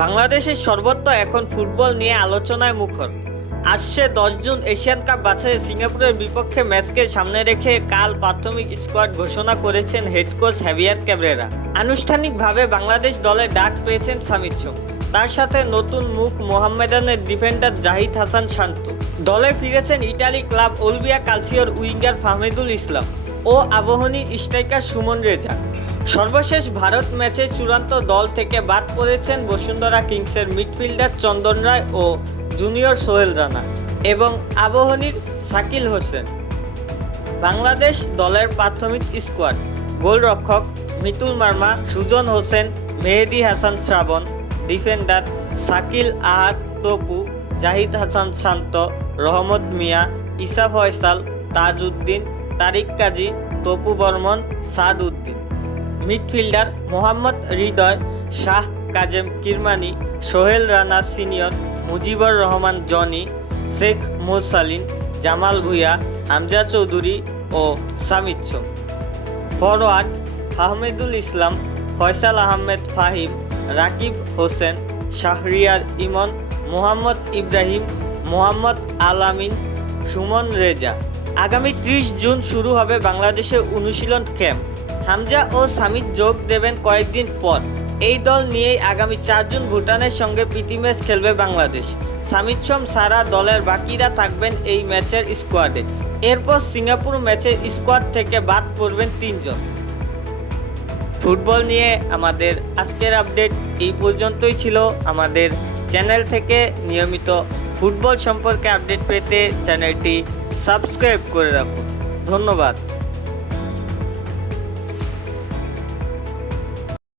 বাংলাদেশের সর্বত্র এখন ফুটবল নিয়ে আলোচনায় মুখর। আসছে 10 জুন এশিয়ান কাপ বাছাইয়ে সিঙ্গাপুরের বিপক্ষে ম্যাচকে সামনে রেখে কাল প্রাথমিক স্কোয়াড ঘোষণা করেছেন হেড কোচ হেভিয়ার ক্যাব্রেরা। আনুষ্ঠানিকভাবে বাংলাদেশ দলে ডাক পেয়েছেন সামিদ সোম। তার সাথে নতুন মুখ মোহামেডানের ডিফেন্ডার জাহিদ হাসান শান্ত। দলে ফিরেছেন ইতালি ক্লাব ওলভিয়া কালসিওর উইঙ্গার ফাহমিদুল ইসলাম ও আবাহনীর স্ট্রাইকার সুমন রেজা। সর্বশেষ ভারত ম্যাচে চূড়ান্ত দল থেকে বাদ পড়েছেন বসুন্ধরা কিংসের মিডফিল্ডার চন্দন রায় ও জুনিয়র সোহেল রানা এবং আবাহনীর শাকিল হোসেন। বাংলাদেশ দলের প্রাথমিক স্কোয়াড: গোলরক্ষক মিতুল মার্মা, সুজন হোসেন, মেহেদী হাসান শ্রাবণ; ডিফেন্ডার শাকিল আহাদ তপু, জাহিদ হাসান শান্ত, রহমত মিয়া, ইসা ফয়সাল, তাজ উদ্দিন, তারিক কাজী, তপু বর্মন, সাদ উদ্দিন; মিডফিল্ডার মোহাম্মদ হৃদয়, শাহ কাজেম কিরমানি, সোহেল রানা সিনিয়র, মুজিবুর রহমান জনি, শেখ মোরসালিন, জামাল ভুঁইয়া, হামজা চৌধুরী ও সামিদ সোম। ফরওয়ার্ড: ফাহমিদুল ইসলাম, ফয়সাল আহমেদ ফাহিম, রাকিব হোসেন, শাহরিয়ার ইমন, মোহাম্মদ ইব্রাহিম, মোহাম্মদ আলামিন, সুমন রেজা। আগামী 30 জুন শুরু হবে বাংলাদেশের অনুশীলন ক্যাম্প। হামজা ও সামিদ যোগ দেবেন কয়েকদিন পর। এই দল নিয়েই আগামী 4 জুন ভুটানের সঙ্গে প্রীতি ম্যাচ খেলবে বাংলাদেশ। সামিদ সোম ছাড়া দলের বাকিরা থাকবেন এই ম্যাচের স্কোয়াডে। এরপর সিঙ্গাপুর ম্যাচের স্কোয়াড থেকে বাদ পড়বেন 3 জন। ফুটবল নিয়ে আমাদের আজকের আপডেট এই পর্যন্তই ছিল। আমাদের চ্যানেল থেকে নিয়মিত ফুটবল সম্পর্কে আপডেট পেতে চ্যানেলটি সাবস্ক্রাইব করে রাখুন। ধন্যবাদ।